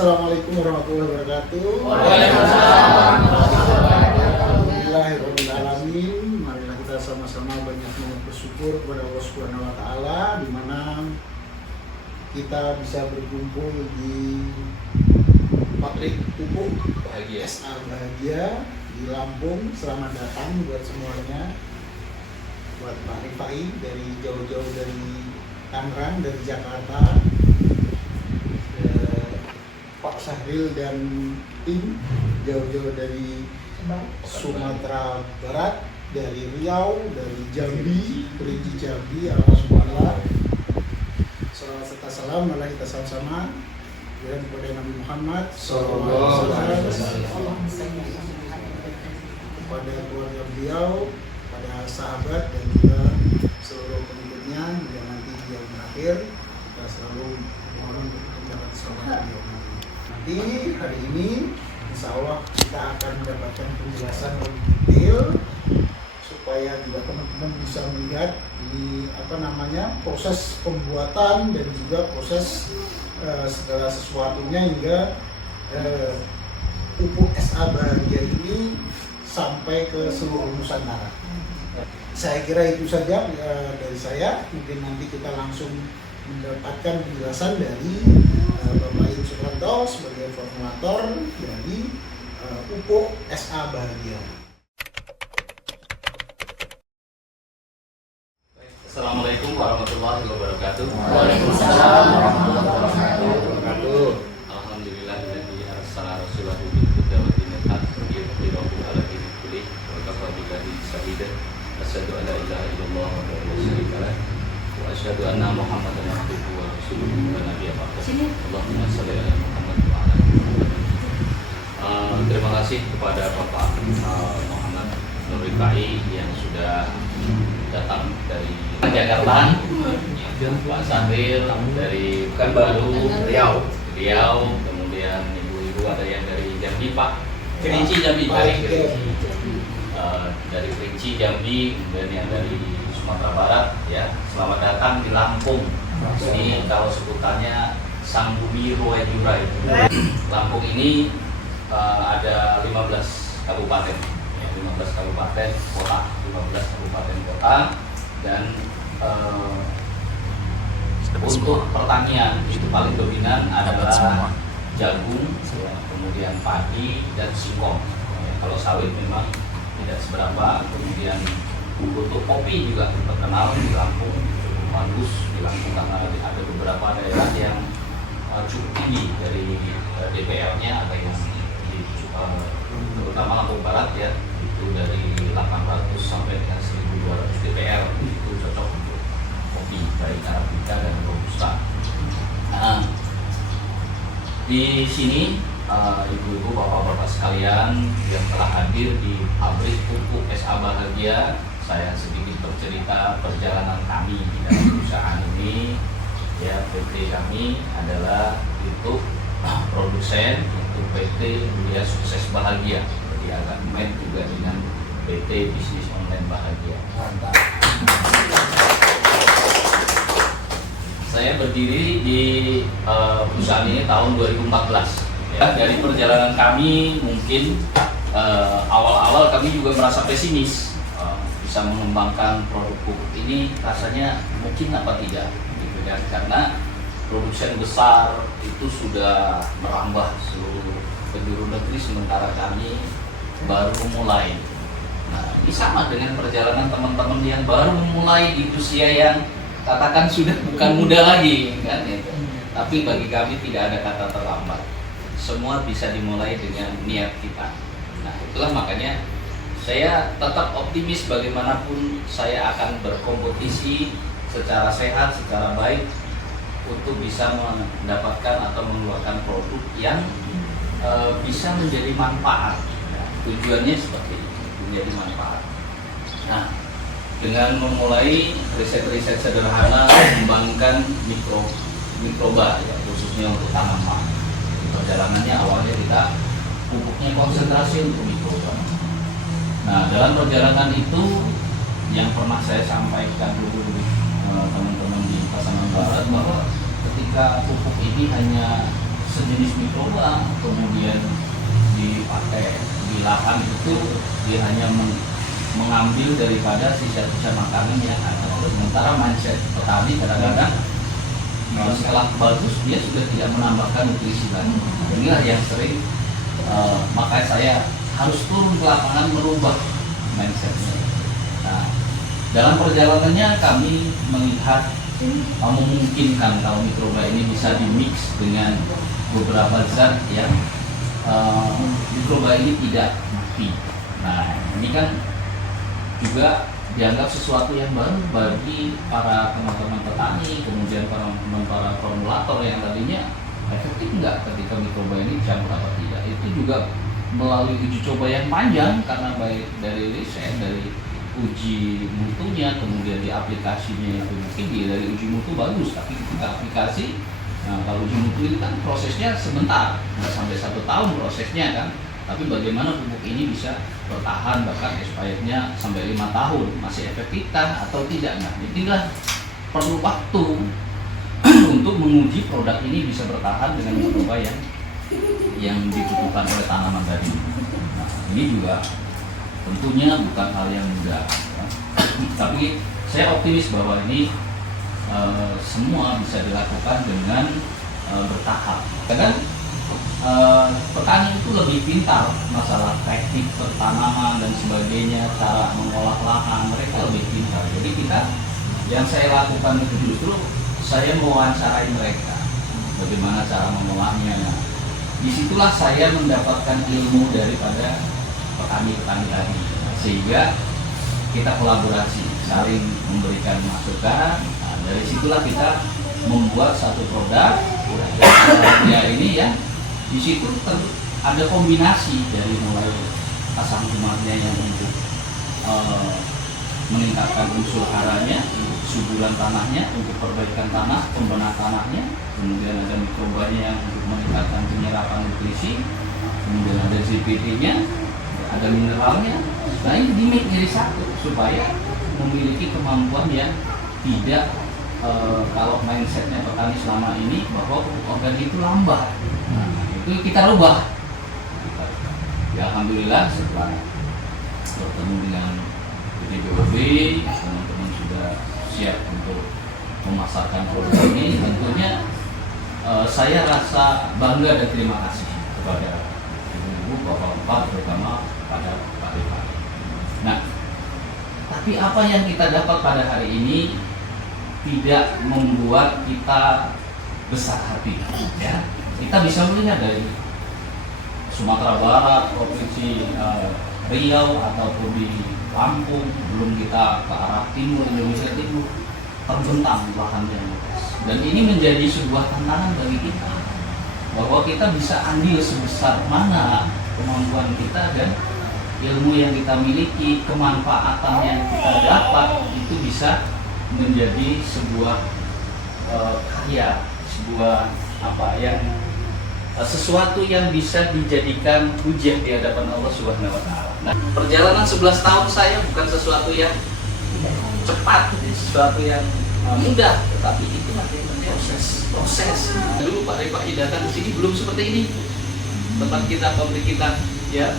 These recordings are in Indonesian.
Assalamualaikum warahmatullahi wabarakatuh. Waalaikumsalam. Alhamdulillahirrahmanirrahim. Marilah kita sama-sama banyak bersyukur kepada Allah Subhanahu wa Ta'ala, di mana kita bisa berkumpul di pabrik pupuk Bahagia SA Bahagia di Lampung. Selamat datang buat semuanya, buat Pak Rifai dari jauh-jauh dari Tangerang, dari Jakarta, Pak Sahril dan tim jauh-jauh dari Sumatera Barat, dari Riau, dari Jambi, Perinci Jambi, alhamdulillah. Salawat serta salam marilah kita sama-sama dan kepada Nabi Muhammad sallallahu alaihi wasallam, kepada keluarga beliau, pada sahabat dan juga seluruh pengikutnya yang nanti di yang terakhir kita selalu mohon untuk menjabat selamat beliau. Nanti hari ini insya Allah kita akan mendapatkan penjelasan lebih detail supaya juga teman-teman bisa melihat ini proses pembuatan dan juga proses segala sesuatunya hingga pupuk SA Bahagia ini sampai ke seluruh Nusantara. Saya kira itu saja dari saya. Mungkin nanti kita langsung mendapatkan penjelasan dari Bapak Ibu Sukanto sebagai formulator dari pupuk SA Bahagia. Assalamualaikum warahmatullahi wabarakatuh. Waalaikumsalam warahmatullahi wabarakatuh. Alhamdulillah alladzi arsala rasulahu bil huda wa dinil haq liyudhhirahu 'ala dini kullih wa kafa billahi shahidan. Asyhadu an la ilaha illallah wa la syarika lah wa asyhadu anna Muhammadan abduhu wa rasuluhu wa nabiyyu ba'da. Allahumma shalli ala Muhammad wa ala ali Muhammad. Terima kasih kepada Bapak Muhammad Nur Rifai yang sudah datang dari Jakarta, Pak Sahril dari Pekanbaru, Riau, kemudian ibu-ibu ada yang dari Jambi, Pak Perinci Jambi, dari Perinci Jambi, kemudian yang dari Sumatera Barat, ya. Selamat datang di Lampung. Ini kalau sebutannya Sang Bumi Ruai-Jurai. Lampung ini ada 15 kabupaten. 15 kabupaten kota, 15 kabupaten kota, dan untuk pertanian itu paling dominan adalah jagung, kemudian padi dan singkong. Kalau sawit memang tidak seberapa. Kemudian untuk kopi juga terkenal di Lampung, cukup bagus di Lampung karena ada beberapa daerah yang cukup tinggi dari DPR-nya, ada yang terutama Lampung Barat ya, itu dari 800 sampai dengan 1200 DPR, itu cocok untuk kopi baik Arabica dan Robusta. Nah, di sini ibu-ibu, bapak-bapak sekalian yang telah hadir di pabrik pupuk SA Bahagia, saya sedikit bercerita perjalanan kami di dalam perusahaan ini. Ya, PT kami adalah untuk produsen untuk PT Mulia Sukses Bahagia. Agak main juga dengan PT Bisnis Online Bahagia. Saya berdiri di perusahaan ini tahun 2014. Ya, dari perjalanan kami mungkin awal-awal kami juga merasa pesimis, bisa mengembangkan produk pupuk ini rasanya mungkin apa tidak, gitu kan? Karena produsen besar itu sudah merambah seluruh penjuru negeri, sementara kami baru memulai. Nah, ini sama dengan perjalanan teman-teman yang baru memulai di usia yang katakan sudah bukan muda lagi, kan? Itu. Tapi bagi kami tidak ada kata terlambat. Semua bisa dimulai dengan niat kita. Nah, itulah makanya saya tetap optimis bagaimanapun saya akan berkompetisi secara sehat, secara baik untuk bisa mendapatkan atau mengeluarkan produk yang bisa menjadi manfaat. Tujuannya seperti itu, menjadi manfaat. Nah, dengan memulai riset-riset sederhana mengembangkan mikroba ya, khususnya untuk tanaman. Perjalanannya awalnya kita pupuknya konsentrasi untuk mikroba. Nah, dalam perjalanan itu yang pernah saya sampaikan dulu teman-teman di Pasaman Barat, bahwa ketika pupuk ini hanya sejenis mikroba kemudian dipakai di lahan itu, dia hanya mengambil daripada sisa-sisa makanan yang ada. Sementara mindset petani kadang-kadang setelah bagus dia sudah tidak menambahkan nutrisi lagi. Inilah yang sering makanya saya harus turun ke lapangan merubah mindsetnya. Nah, dalam perjalanannya kami melihat memungkinkan kalau mikroba ini bisa dimix dengan beberapa zat yang mikroba ini tidak mati. Nah, ini kan juga dianggap sesuatu yang baru bagi para teman-teman petani, kemudian para formulator yang tadinya efektif nggak ketika mikroba ini dicampur apa tidak. Itu juga melalui uji coba yang panjang, karena baik dari riset, dari uji mutunya, kemudian di aplikasinya itu mungkin dari uji mutu bagus, tapi ketika aplikasi, nah kalau uji mutu itu kan prosesnya sebentar, nggak sampai 1 tahun prosesnya kan. Tapi bagaimana pupuk ini bisa bertahan bahkan expirednya sampai 5 tahun, masih efektifkah atau tidak? Nah, inilah perlu waktu untuk menguji produk ini bisa bertahan dengan mikroba yang dibutuhkan oleh tanaman tadi. Nah, ini juga tentunya bukan hal yang mudah, ya. Tapi saya optimis bahwa ini semua bisa dilakukan dengan bertahap. Karena petani itu lebih pintar masalah teknik pertanaman dan sebagainya, cara mengolah lahan, mereka lebih pintar. Jadi yang saya lakukan itu justru saya mewawancarai mereka, bagaimana cara mengolahnya. Nah, disitulah saya mendapatkan ilmu daripada petani-petani tadi, sehingga kita kolaborasi, saling memberikan masukan. Nah, dari situlah kita membuat satu produk ya ini ya. Di situ ada kombinasi dari mulai asam kumarnya yang untuk meningkatkan unsur haranya, suburan tanahnya, untuk perbaikan tanah, pembenah tanahnya, kemudian ada mikrobanya yang untuk meningkatkan penyerapan nutrisi, kemudian ada ZPT-nya, ada mineralnya. Nah, ini dimix jadi satu supaya memiliki kemampuan yang tidak kalau mindsetnya petani selama ini bahwa pupuk organik itu lambat. Nah, itu kita rubah. Ya, alhamdulillah setelah bertemu dengan BPOB, teman-teman sudah siap untuk memasarkan produk ini. Tentunya saya rasa bangga dan terima kasih kepada ibu-ibu, bapak-bapak, terutama pada Pak Depan. Nah, tapi apa yang kita dapat pada hari ini tidak membuat kita besar hati, ya. Kita bisa melihat dari Sumatera Barat, Provinsi Riau ataupun di Lampung, belum kita ke arah timur, Indonesia Timur, terbentang lahan yang luas. Dan ini menjadi sebuah tantangan bagi kita, bahwa kita bisa andil sebesar mana kemampuan kita dan ilmu yang kita miliki, kemanfaatan yang kita dapat itu bisa menjadi sebuah karya, sebuah sesuatu yang bisa dijadikan ujian di hadapan Allah Subhanahu wa Ta'ala. Nah, perjalanan 11 tahun saya bukan sesuatu yang cepat, sesuatu yang mudah, tetapi itu artinya proses. Dulu Pak Repai datang ke sini belum seperti ini. Tempat kita, pabrik kita, ya,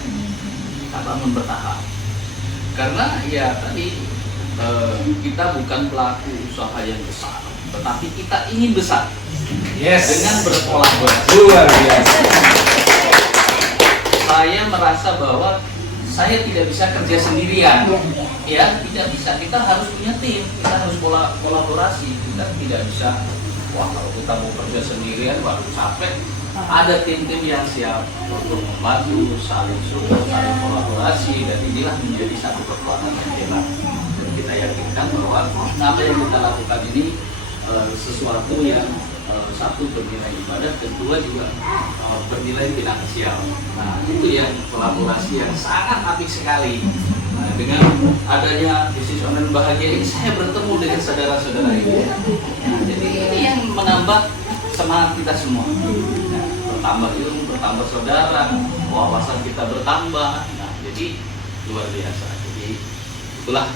bangun bertahap. Karena ya tadi kita bukan pelaku usaha yang besar, tetapi kita ingin besar. Yes. Dengan berkolaborasi. Luar biasa. Saya merasa bahwa saya tidak bisa kerja sendirian, ya, tidak bisa. Kita harus punya tim, kita harus kolaborasi. Kita tidak bisa, wah kalau kita mau kerja sendirian, wah capek. Ada tim-tim yang siap untuk membantu, saling support, saling kolaborasi, dan inilah menjadi satu kekuatan yang hebat. Dan kita yakinkan bahwa apa yang kita lakukan ini sesuatu yang satu bernilai ibadah, kedua juga bernilai finansial. Nah, itu yang kolaborasi yang sangat apik sekali. Nah, dengan adanya bisnis online bahagia ini, saya bertemu dengan saudara-saudara ini. Nah, jadi ini yang menambah semangat kita semua. Nah, bertambah ilmu, bertambah saudara, wawasan kita bertambah. Nah, jadi luar biasa. Jadi itulah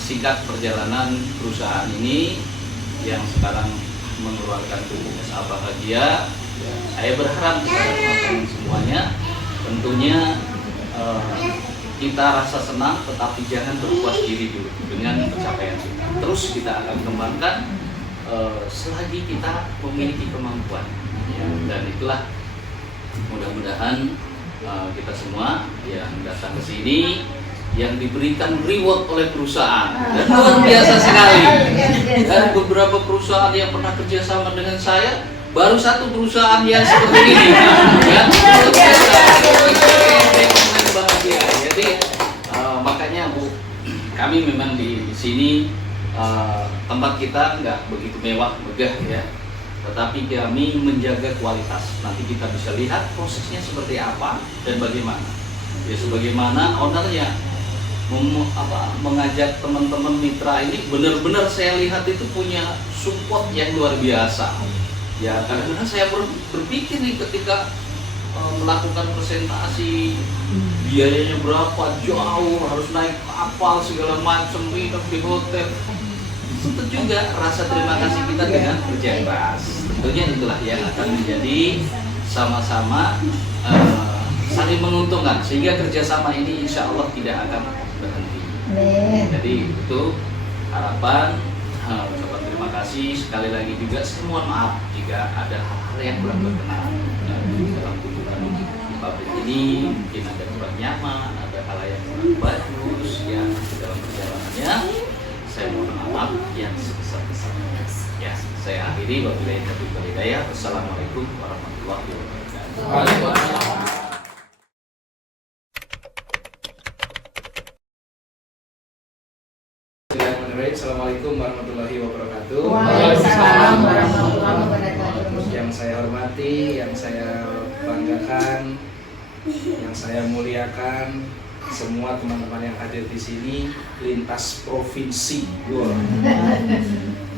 singkat perjalanan perusahaan ini yang sekarang mengeluarkan pupuk SA Bahagia Saya berharap kepada teman-teman semuanya, tentunya kita rasa senang, tetapi jangan berpuas diri dulu dengan pencapaian kita. Terus kita akan kembangkan selagi kita memiliki kemampuan. Ya, dan itulah mudah-mudahan kita semua yang datang ke sini yang diberikan reward oleh perusahaan, dan luar biasa sekali. Dan beberapa perusahaan yang pernah kerjasama dengan saya, baru satu perusahaan yang seperti ini. Ya, luar biasa. Bahagia. Jadi makanya Bu, kami memang di sini tempat kita nggak begitu mewah, megah ya. Tetapi kami menjaga kualitas. Nanti kita bisa lihat prosesnya seperti apa dan bagaimana. Ya sebagaimana ownernya mengajak teman-teman mitra ini, benar-benar saya lihat itu punya support yang luar biasa. Ya kadang-kadang saya berpikir nih ketika melakukan presentasi, biayanya berapa, jauh, harus naik kapal segala macam, minum di hotel. Itu juga rasa terima kasih kita dengan kerja keras. Tentunya itulah yang akan menjadi sama-sama saling menguntungkan, sehingga kerjasama ini insya Allah tidak akan berhenti. Jadi itu harapan. Ucapan terima kasih sekali lagi juga. Semua maaf jika ada hal-hal yang kurang berkenan dalam kunjungan di pabrik ini. Mungkin ada kurang nyaman, ada hal yang kurang bagus ya dalam perjalanannya. Saya mohon maaf yang sebesar-besarnya. Ya, saya akhiri. Wabillahi taufiq wal hidayah. Wassalamualaikum warahmatullahi wabarakatuh. Waalaikumsalam. Assalamualaikum warahmatullahi wabarakatuh. Waalaikumsalam warahmatullahi wabarakatuh. Yang saya hormati, yang saya banggakan, yang saya muliakan, semua teman-teman yang hadir di sini lintas provinsi,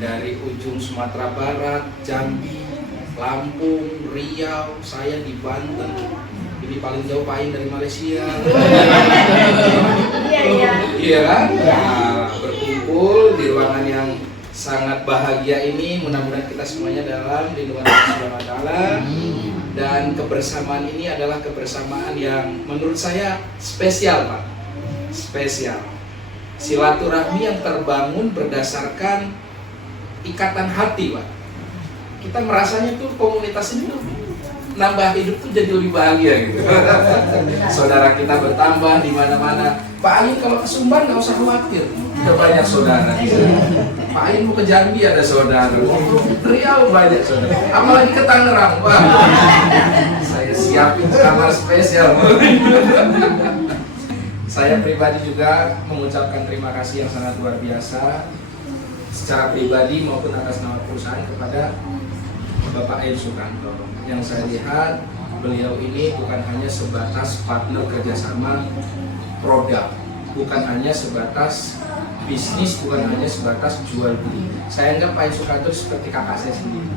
dari ujung Sumatera Barat, Jambi, Lampung, Riau, saya di Banten. Ini paling jauh Pak Ain dari Malaysia. Iya kan? Nah, berkumpul di ruangan yang sangat bahagia ini, mudah-mudahan kita semuanya dalam lindungan Allah Subhanahu wa taala. Dan kebersamaan ini adalah kebersamaan yang menurut saya spesial, Pak. Spesial. Silaturahmi yang terbangun berdasarkan ikatan hati, Pak. Kita merasanya tuh komunitas ini tuh nambah hidup tuh jadi lebih bahagia gitu. Saudara kita bertambah di mana-mana. Pak Ain kalau ke Sumbar nggak usah khawatir, udah banyak saudara. Pak Ain mau ke Jambi ada saudara, Riau banyak saudara, apalagi ke Tangerang, Pak. Saya siapin kamar spesial. Saya pribadi juga mengucapkan terima kasih yang sangat luar biasa secara pribadi maupun atas nama perusahaan kepada Bapak Ain Sukanto. Yang saya lihat beliau ini bukan hanya sebatas partner kerjasama produk, bukan hanya sebatas bisnis, bukan hanya sebatas jual beli. Saya anggap Pak Ain Sukanto seperti kakak saya sendiri.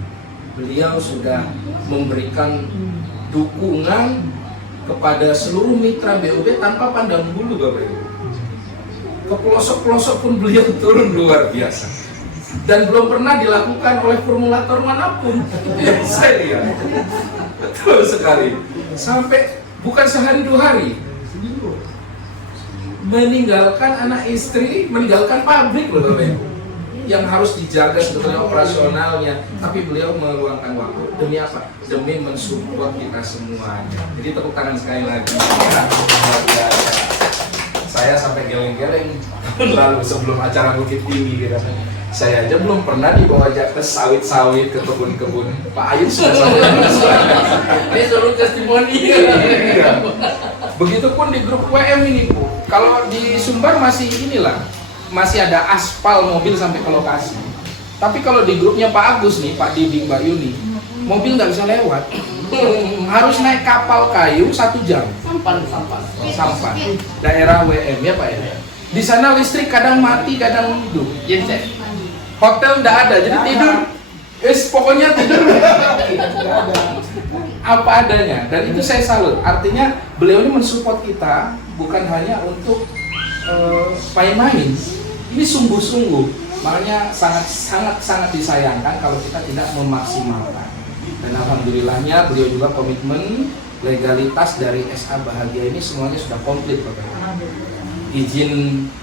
Beliau sudah memberikan dukungan kepada seluruh mitra BUB tanpa pandang bulu, Bapak Ibu. Ke pelosok-pelosok pun beliau turun luar biasa. Dan belum pernah dilakukan oleh formulator manapun yang saya lihat. Betul sekali. Sampai bukan sehari dua hari, meninggalkan anak istri, meninggalkan pabrik loh Bapak Ibu, yang harus dijaga sebetulnya operasionalnya, tapi beliau meluangkan waktu demi apa? Demi mensupport kita semuanya. Jadi tepuk tangan sekali lagi. Ya. Saya sampai geleng-geleng lalu sebelum acara Bukit Tinggi gitu. Saya aja belum pernah dibawa ke sawit-sawit, ke kebun-kebun. Pak Ain sudah sampai. Ini suruh testimoni. Begitupun di grup WM ini, Bu. Kalau di Sumbar masih inilah, masih ada aspal mobil sampai ke lokasi. Tapi kalau di grupnya Pak Agus nih, Pak Didi, Mbak Yuni, mobil nggak bisa lewat. Harus naik kapal kayu 1 jam. Sampan. Daerah WM ya Pak ya. Di sana listrik kadang mati, kadang hidup. Hotel nggak ada, jadi tidur. Pokoknya tidur. Apa adanya. Dan itu saya salut. Artinya beliau ini mensupport kita bukan hanya untuk main-main. Ini sungguh-sungguh. Makanya sangat disayangkan kalau kita tidak memaksimalkan. Dan alhamdulillahnya beliau juga komitmen legalitas dari SA Bahagia ini semuanya sudah komplit Bapak Ibu. Izin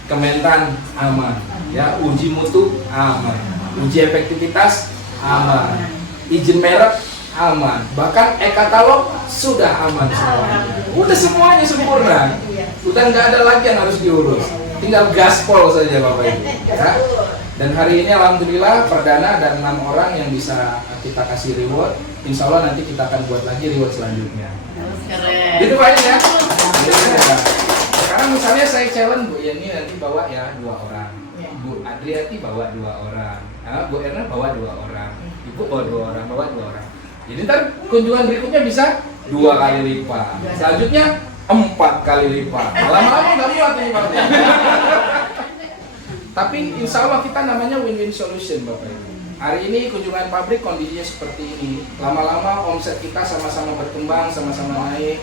Kementan aman, ya, uji mutu aman, uji efektivitas aman, izin merek aman, bahkan e-katalog sudah aman semuanya. Udah semuanya sempurna, udah nggak ada lagi yang harus diurus, tinggal gaspol saja Bapak Ibu. Ya. Dan hari ini alhamdulillah perdana ada 6 orang yang bisa kita kasih reward. Insya Allah nanti kita akan buat lagi reward selanjutnya. Gitu Pak ya. Sekarang misalnya saya challenge Bu Yeni nanti bawa ya 2 orang, Bu Adriati bawa 2 orang, Bu Erna bawa 2 orang, Ibu bawa 2 orang, bawa 2 orang. Jadi ntar kunjungan berikutnya bisa 2 kali lipat, selanjutnya 4 kali lipat. Lama-lama nggak muat ini Pak. Tapi insya Allah kita namanya win-win solution Bapak Ibu. Hari ini kunjungan pabrik kondisinya seperti ini. Lama-lama omset kita sama-sama berkembang, sama-sama naik.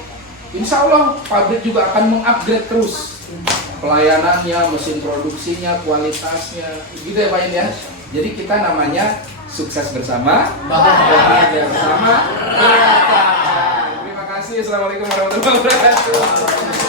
Insya Allah pabrik juga akan mengupgrade terus pelayanannya, mesin produksinya, kualitasnya, gitu ya Pak ya. Jadi kita namanya sukses bersama, bahagia bersama. Terima kasih. Assalamualaikum warahmatullahi wabarakatuh.